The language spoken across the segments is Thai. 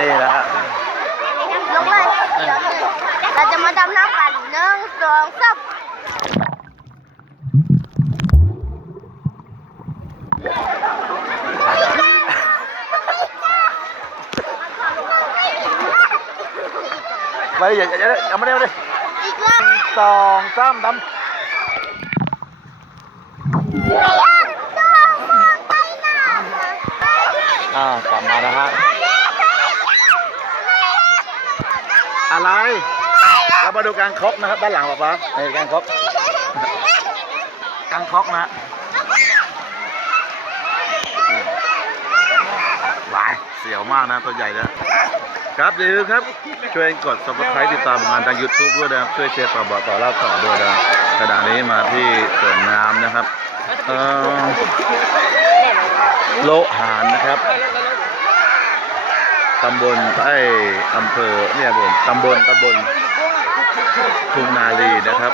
นี่นะฮะลงเลยเราจะมาดำน้ำกันหนึ่งสองสามไปอย่าอย่าอย่าเอามาเร็วเลยอีกรอบสองสามดำอ่ากลับมานะฮะ อะไร เรามาดูการคอกนะครับ ด้านหลังป๊าป๊าเอ้ยการคอกการคอกนะฮะหวายเสียวมากนะตัวใหญ่นะครับอย่าลืมครับ ช่วยกด subscribe ติดตามงานทาง YouTube ด้วยนะครับ ช่วยแชร์ต่อบอกต่อเล่าต่อด้วยนะขณะนี้มาที่สวนน้ำนะครับเอ่อโลหานนะครับ ตำบลไอ้อำเภอเนี่ยผมตำบลตำบลทุ่งนาลีนะครับ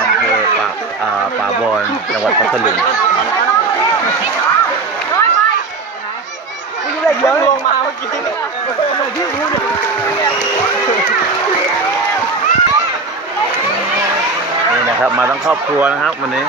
อำเภอป่าอ่าป่าบอนจังหวัดพัทลุงเดี๋ยวลงมาเมื่อกี้นี่นะครับ มาทั้งครอบครัวนะครับวันนี้